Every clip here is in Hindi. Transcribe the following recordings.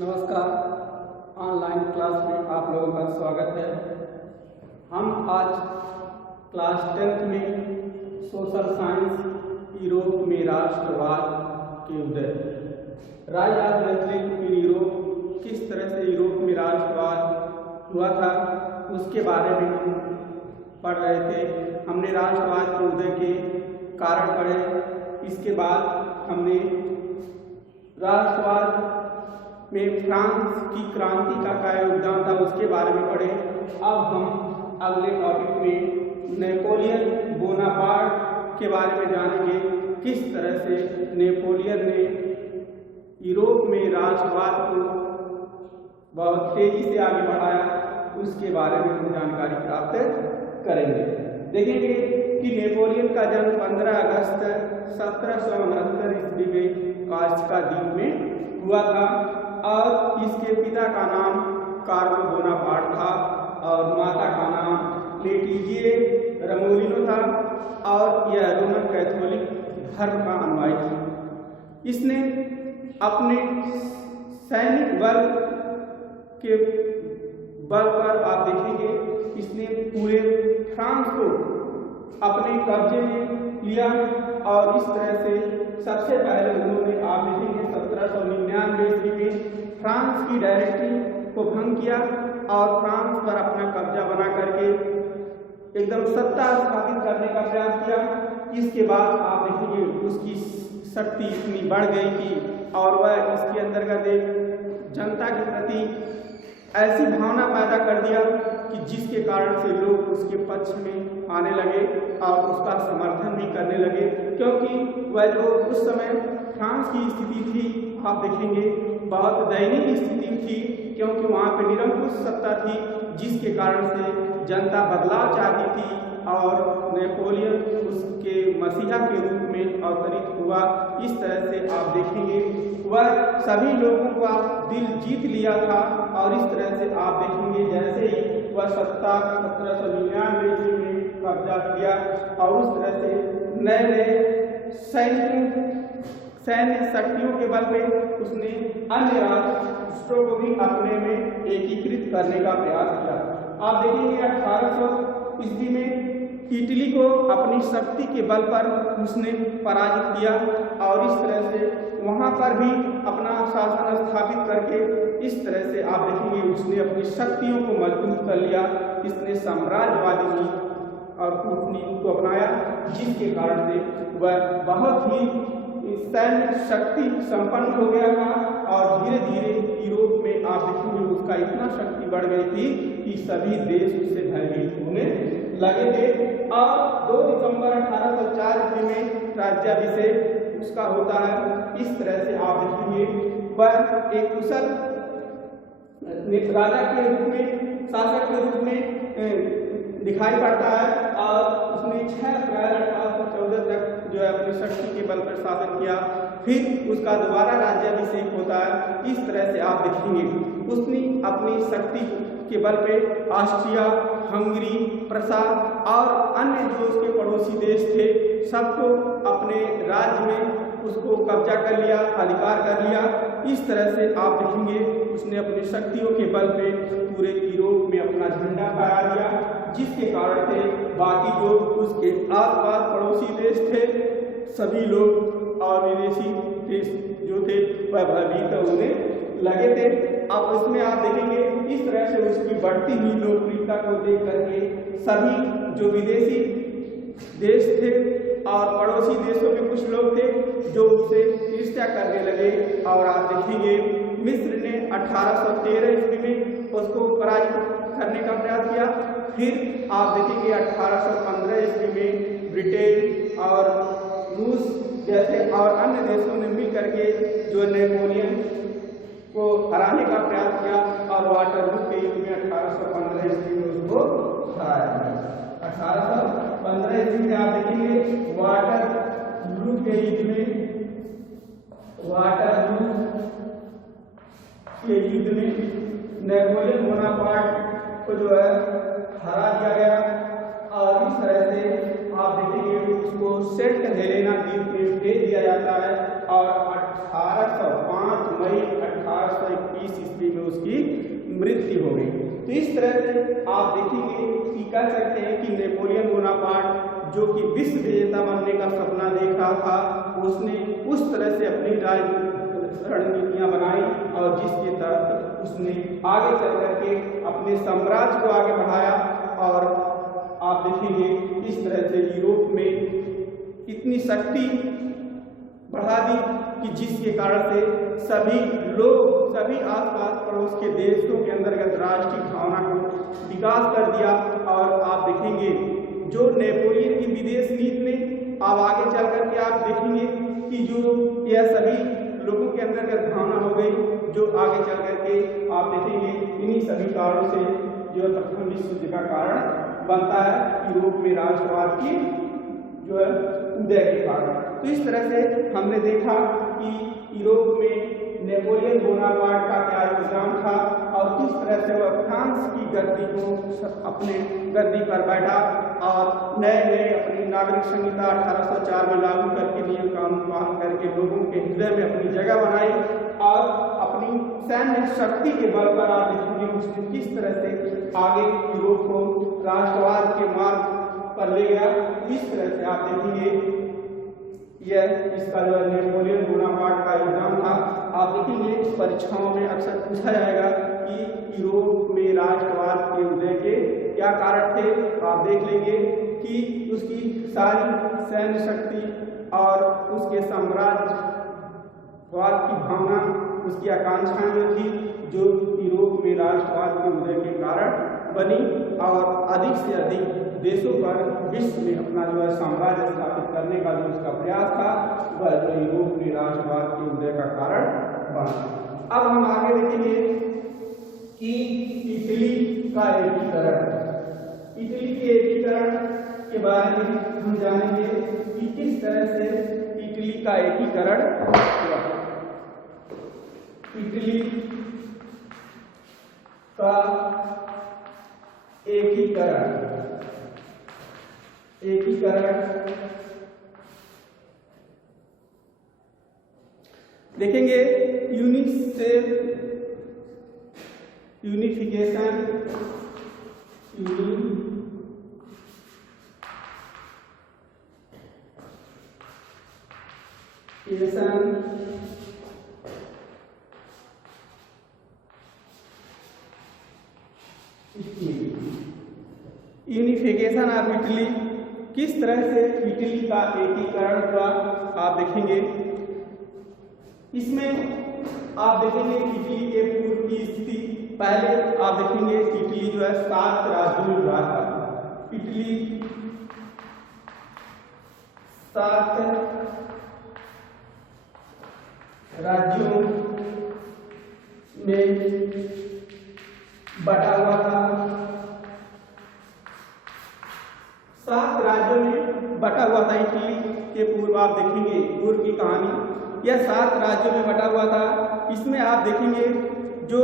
नमस्कार। ऑनलाइन क्लास में आप लोगों का स्वागत है। हम आज क्लास 10th में सोशल साइंस यूरोप में राष्ट्रवाद के उदय, राय ऑफ रिपब्लिक इन यूरोप, किस तरह से यूरोप में राष्ट्रवाद हुआ था उसके बारे में हम पढ़ रहे थे। हमने राष्ट्रवाद के उदय के कारण पढ़े। इसके बाद हमने राष्ट्रवाद में फ्रांस की क्रांति का क्या योगदान था उसके बारे में पढ़े। अब हम अगले टॉपिक में नेपोलियन बोनापार्ट के बारे में जानेंगे, किस तरह से नेपोलियन ने यूरोप में राष्ट्रवाद को बहुत तेजी से आगे बढ़ाया, उसके बारे में हम जानकारी प्राप्त करेंगे। देखेंगे कि नेपोलियन का जन्म 15 अगस्त 1769 ईस्वी में कास्का द्वीप में हुआ था और इसके पिता का नाम कार्लो बोनापार्ट था और माता का नाम लेटिजिए रमोलिनो था और यह रोमन कैथोलिक धर्म का अनुयायी था। इसने अपने सैनिक बल के बल पर आप देखेंगे इसने पूरे फ्रांस को अपने कब्जे में लिया और इस तरह से सबसे पहले उन्होंने आप देखेंगे 1799 ईस्वी में फ्रांस की डायरेक्टरी को भंग किया और फ्रांस पर अपना कब्जा बना करके एकदम सत्ता स्थापित करने का प्रयास किया। इसके बाद आप देखेंगे उसकी शक्ति इतनी बढ़ गई कि और वह इसके अंतर्गत एक जनता के प्रति ऐसी भावना पैदा कर दिया कि जिसके कारण से लोग उसके पक्ष में आने लगे और उसका समर्थन भी करने लगे, क्योंकि वह जो उस समय फ्रांस की स्थिति थी आप देखेंगे बहुत दयनीय स्थिति थी, क्योंकि वहाँ पे निरंकुश सत्ता थी जिसके कारण से जनता बदलाव चाहती थी और नेपोलियन उसके मसीहा के रूप में अवतरित हुआ। इस तरह से आप देखेंगे वह सभी लोगों का दिल जीत लिया था और इस तरह से आप देखेंगे जैसे ही वह सत्ता 1799 ईस्वी में कब्जा किया और उस तरह से नए नए सैन्य शक्तियों के बल पे उसने अन्य राष्ट्रों को भी अपने में एकीकृत करने का प्रयास किया। आप देखेंगे 1800 ईस्वी में इटली को अपनी शक्ति के बल पर उसने पराजित किया और इस तरह से वहां पर भी अपना शासन स्थापित करके इस तरह से आप देखेंगे उसने अपनी शक्तियों को मजबूत कर लिया। इसने साम्राज्यवादी नीति और कूटनीति को अपनाया जिसके कारण से वह बहुत ही सैन्य शक्ति संपन्न हो गया था और धीरे धीरे यूरोप में आप देखेंगे उसका इतना शक्ति बढ़ गई थी कि सभी देश उससे भयभीत होने लगे थे। और 2 दिसंबर 1804 ईस्वी में राज्याभिषेक उसका होता है। इस तरह से आप देखेंगे वह एक कुशल राजा के रूप में, शासक के रूप में दिखाई पड़ता है और उसने 6 अप्रैल 1814 तक जो है अपनी शक्ति के बल पर शासन किया। फिर उसका दोबारा राज्याभिषेक होता है। इस तरह से आप देखेंगे उसने अपनी शक्ति के बल पे ऑस्ट्रिया, हंगरी, प्रसा और अन्य जो उसके पड़ोसी देश थे सबको अपने राज्य में उसको कब्जा कर लिया, अधिकार कर लिया। इस तरह से आप देखेंगे उसने अपनी शक्तियों के बल पे पूरे यूरोप में अपना झंडा फहरा दिया, जिसके कारण से बाकी जो उसके आसपास पड़ोसी देश थे सभी लोग और विदेशी देश जो थे वह भयभीत होने लगे थे। अब इसमें आप देखेंगे इस तरह से उसकी बढ़ती हुई लोकप्रियता को देख करके सभी जो विदेशी देश थे और पड़ोसी देशों के कुछ लोग थे जो उससे ईर्ष्या करने लगे। और आप देखेंगे मिस्र ने 1813 ईस्वी में उसको पराजित करने का प्रयास किया। फिर आप देखेंगे 1815 ईस्वी में ब्रिटेन और रूस जैसे और अन्य देशों ने मिल करके जो नेपोलियन को हराने का प्रयास किया और वाटरलू के युद्ध में 1815 ईस्वी में उसको हराया गया। 1815 ईस्वी में आप देखेंगे वाटरलू के युद्ध में नेपोलियन बोनापार्ट को जो है हरा दिया गया और इस तरह से आप देखेंगे उसको सेंट हेलेना द्वीप में भेज दिया जाता है और 1805 मई 1821 ईस्वी में उसकी मृत्यु हो गई। तो इस तरह से आप देखेंगे कि कह सकते हैं कि नेपोलियन बोनापार्ट जो कि विश्व विजेता बनने का सपना देख रहा था, उसने उस तरह से अपनी रणनीतियां बनाई और जिसके तहत उसने आगे चल करके अपने साम्राज्य को आगे बढ़ाया। और आप देखेंगे इस तरह से यूरोप में इतनी शक्ति बढ़ा दी कि जिसके कारण से सभी लोग, सभी आसपास पड़ोस के देशों के अंतर्गत राष्ट्रीय भावना को विकास कर दिया। और आप देखेंगे जो नेपोलियन की विदेश नीति में अब आगे चल करके आप देखेंगे कि जो यह सभी लोगों के अंतर्गत भावना हो गई, जो आगे चल करके आप देखेंगे इन्हीं सभी कारणों से जो प्रथम विश्व युद्ध का कारण बनता है यूरोप में राष्ट्रवाद की जो है उदय के कारण। तो इस तरह से हमने देखा कि यूरोप में नेपोलियन बोनापार्ट का क्या योगदान था और किस तरह से वह फ्रांस की गद्दी को अपने गद्दी पर बैठा और नए नए अपनी नागरिक संहिता 1804 में लागू करके नियम कानून पालन करके लोगों के हृदय में अपनी जगह बनाई और अपनी सैन्य शक्ति के बल पर आप देखेंगे उसने किस तरह से आगे यूरोप को राष्ट्रवाद के मार्ग पर ले गया। इस तरह से आप देखेंगे यह इसका जो नेपोलियन बोनापार्ट का योगदान था। आप देखेंगे परीक्षाओं में अक्सर पूछा जाएगा कि यूरोप में राष्ट्रवाद के उदय के क्या कारण थे। आप देख लेंगे कि उसकी सारी सैन्य शक्ति और उसके साम्राज्यवाद की भावना, उसकी आकांक्षाएं जो थी जो यूरोप में राष्ट्रवाद के उदय के कारण बनी और अधिक से अधिक देशों पर विश्व में अपना जो है साम्राज्य स्थापित करने का जो उसका प्रयास था वह जो यूरोप में राष्ट्रवाद के उदय का कारण बना। अब हम आगे देखेंगे कि इटली का एकीकरण, इटली के एकीकरण के बारे में हम जानेंगे कि किस तरह से इटली का एकीकरण हुआ। इटली का एकीकरण देखेंगे यूनिफिकेशन यूनिफिकेशन ऑफ इटली, किस तरह से इटली का एकीकरण हुआ आप देखेंगे। इसमें आप देखेंगे इटली के पूर्व की स्थिति, पहले आप देखेंगे इटली जो है 7 राज्यों में विभाजित था। इटली 7 राज्यों में बटा हुआ था। 7 राज्यों में बटा हुआ था इटली के पूर्व। आप देखेंगे पूर्व की कहानी, यह 7 राज्यों में बटा हुआ था। इसमें आप देखेंगे जो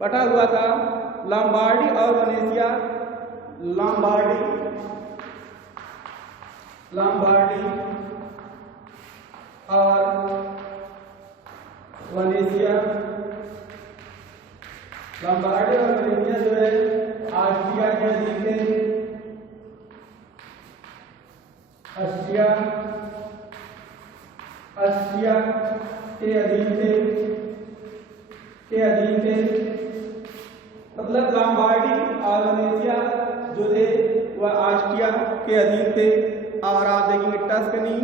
बटा हुआ था लॉम्बार्डी और वेनेजिया, लॉम्बार्डी और वेनेजिया। लॉम्बार्डी और वेनेजिया जो है ऑस्ट्रिया के अधीन थे। ऑस्ट्रिया के अधीन थे मतलब लॉम्बार्डी और वेनेजिया जो थे वह ऑस्ट्रिया के अधीन थे। और आप देखेंगे टस्कनी,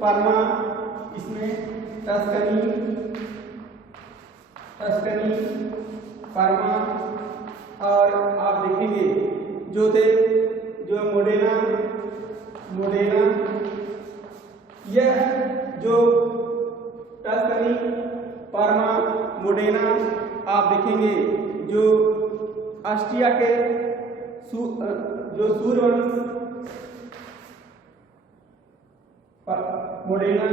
पार्मा, इसमें टस्कनी, पार्मा और आप देखेंगे जो थे जो मोडेना, यह जो टस्कनी, पार्मा, मोडेना आप देखेंगे जो ऑस्ट्रिया के जो सूर्यवंश, मोडेना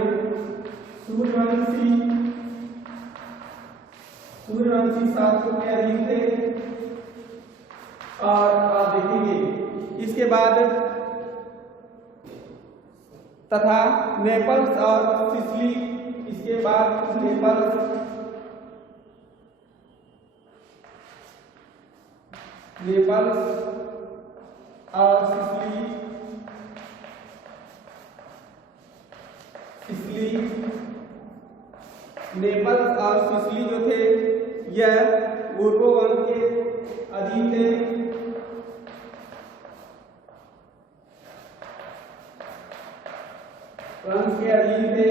सूर्यवंशी शासकों के अधीन थे। और आप देखेंगे इसके बाद तथा नेपल्स और सिसिली, इसके बाद नेपल्स नेपल्स और सिसिली नेपल्स और सिसिली जो थे यह बोर्बो वंश के अधीन थे। वंश के अधीन थे।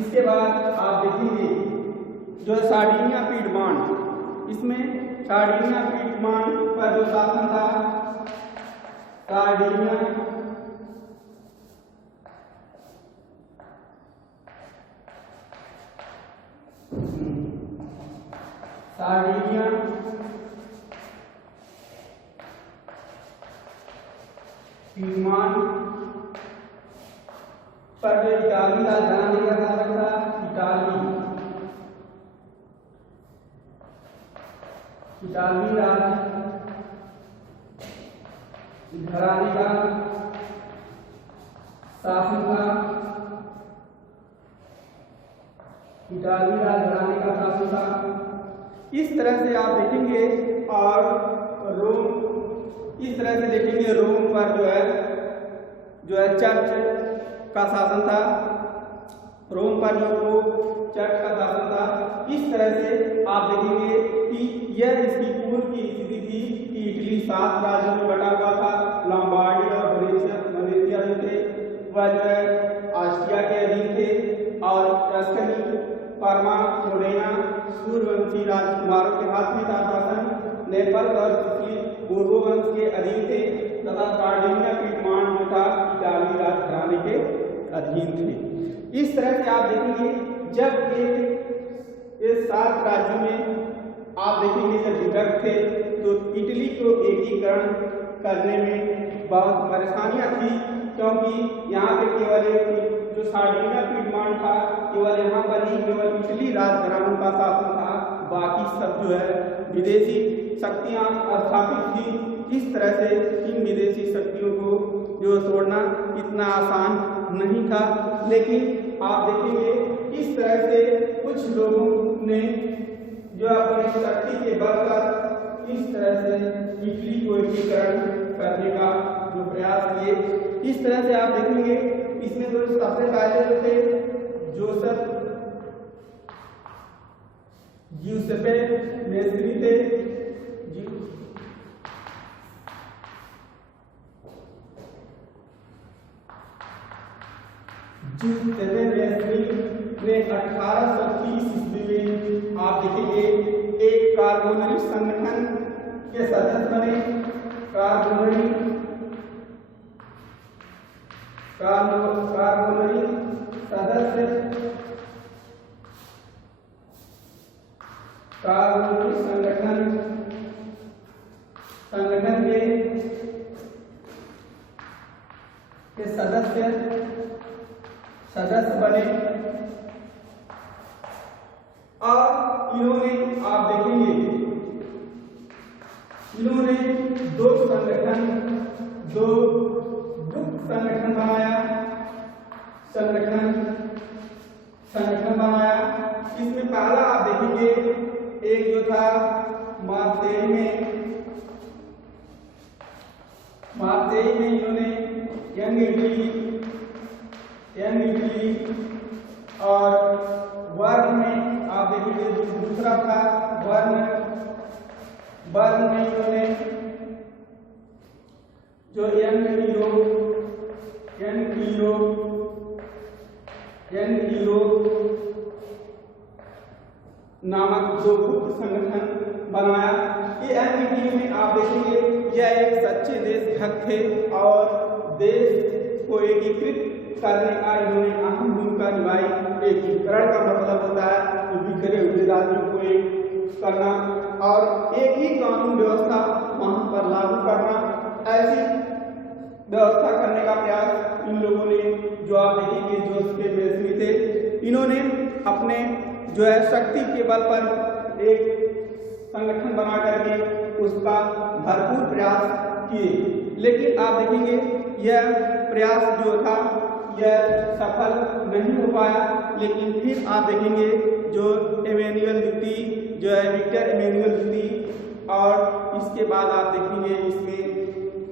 इसके बाद आप देखेंगे जो सार्डिनिया पीडमॉन्ट, इसमें सार्डिनिया पीडमॉन्ट पर जो शासन था, सार्डिनिया पीडमॉन्ट पर जो इटाली राजधानी का शासक था, इटाली घराने का शासन था, इटाली राजधानी का शासन था। इस तरह से आप देखेंगे। और रोम, इस तरह से देखेंगे रोम पर जो है चर्च का शासन था। रोम पर जो चर्च का शासन था। इस तरह से आप देखेंगे कि यह इसकी पूर्व की स्थिति थी कि इटली 7 राज्यों में बटा हुआ था। लॉम्बार्डी और वेनेशिया जो थे वह जो है ऑस्ट्रिया के अधीन थे और टस्कनी, पार्मा, मोडेना सूर्यवंशी राजकुमारों के हाथ में था शासन। नेपल्स और सिसिली बोर्बो वंश के अधीन थे तथा सार्डिनिया पीडमॉन्ट जो था इटाली राजघराने के अधीन थे। इस तरह से आप देखेंगे जब इस 7 राज्यों में आप देखेंगे जब विभक्त थे तो इटली को एकीकरण करने में बहुत परेशानियां थी, क्योंकि यहाँ पे केवल जो सार्डिनिया पीडमॉन्ट था केवल यहाँ पर ही केवल इटली राजघरानों का शासन था। बाकी सब जो है विदेशी शक्तियाँ स्थापित थी। इस तरह से इन विदेशी शक्तियों को जो तोड़ना इतना आसान नहीं था। लेकिन आप देखेंगे इस तरह से कुछ लोगों ने जो अपनी शक्ति के बल पर इस तरह से इटली को एकीकरण करने का जो प्रयास किए। इस तरह से आप देखेंगे इसमें तो सबसे पहले जो थे जोसेफ गियुसेप्पे मेस्त्री थे। गियुसेप्पे मेस्त्री ने 1830 ईस्वी में आप देखेंगे एक कार्बोनरी संगठन के सदस्य बने। कार्बोनरी सदस्य कार्बोनरी संगठन के सदस्य बने। और इन्होंने आप देखेंगे इन्होंने दो गुप्त संगठन बनाया। इसमें पहला आप देखेंगे एक जो था मार्सेई में इन्होंने यंग इटली और बर्न में आप देखेंगे जो दूसरा था बर्न में इन्होंने जो यंग नामक दो गुप्त संगठन बनाया। ये यंग में आप देखेंगे यह एक सच्चे देशभक्त थे और देश को एकीकृत करने का इन्होंने अहम भूमिका निभाई। एकीकरण का मतलब होता है कि बिखरे हुए राज्यों को एक करना और एक ही कानून व्यवस्था वहां पर लागू करना। ऐसी व्यवस्था करने का प्रयास इन लोगों ने जो आप देखेंगे जोसेफ मेस्त्री थे। इन्होंने अपने जो है शक्ति के बल पर एक संगठन बना करके उसका भरपूर प्रयास किए। लेकिन आप देखेंगे यह प्रयास जो था यह सफल नहीं हो पाया। लेकिन फिर आप देखेंगे जो एमेनुएल द्वितीय जो है विक्टर एमेनुएल द्वितीय और इसके बाद आप देखेंगे इसमें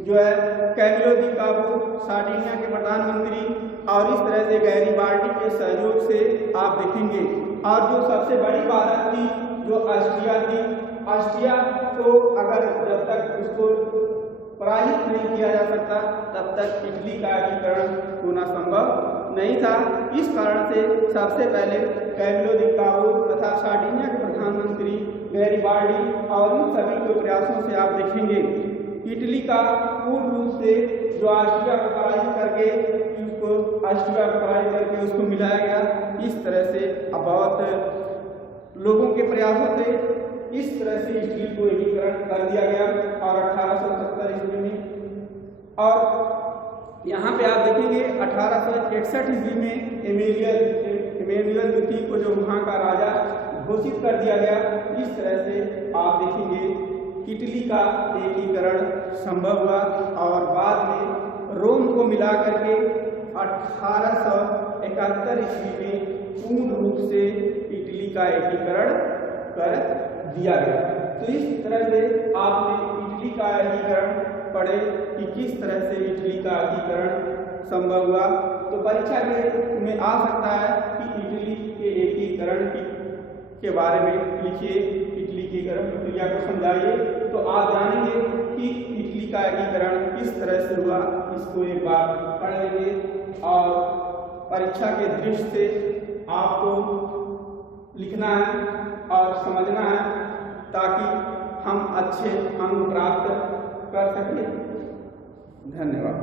जो है कैमिलो दी काबो सार्डिनिया के प्रधानमंत्री और इस तरह से गैरिबाल्डी के सहयोग से आप देखेंगे। और जो सबसे बड़ी बात थी जो ऑस्ट्रिया थी, ऑस्ट्रिया को अगर जब तक उसको पराजित नहीं किया जा सकता तब तक इटली का एकीकरण होना संभव नहीं था। इस कारण से सबसे पहले कैमिलो दी काबो तथा सार्डिनिया के प्रधानमंत्री गैरिबाल्डी और इन सभी के प्रयासों से आप देखेंगे इटली का पूर्ण रूप से जो ऑस्ट्रिया को पराजित करके उसको मिलाया गया। इस तरह से बहुत लोगों के प्रयासों से इस तरह से इटली को एकीकरण कर दिया गया और 1870 ईस्वी में। और यहाँ पे आप देखेंगे 1861 ईस्वी में एमेनुएल द्वितीय को जो वहाँ का राजा घोषित कर दिया गया। इस तरह से आप देखेंगे इटली का एकीकरण संभव हुआ और बाद में रोम को मिला करके 1871 ईस्वी में पूर्ण रूप से इटली का एकीकरण कर दिया गया। तो इस तरह से आपने इटली का एकीकरण पढ़े कि किस तरह से इटली का एकीकरण संभव हुआ। तो परीक्षा में आ सकता है कि इटली के एकीकरण के बारे में लिखिए, इटली की एकीकरण प्रक्रिया को समझाइए। तो आप जानेंगे कि इटली का एकीकरण किस तरह से हुआ। इसको एक बार पढ़ लेंगे और परीक्षा के दृष्टि से आपको लिखना है और समझना है ताकि हम अच्छे अंक प्राप्त कर सकें। धन्यवाद।